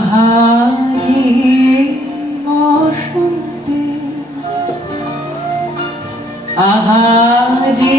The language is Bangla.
জাহাজে বসন্তে আহাজে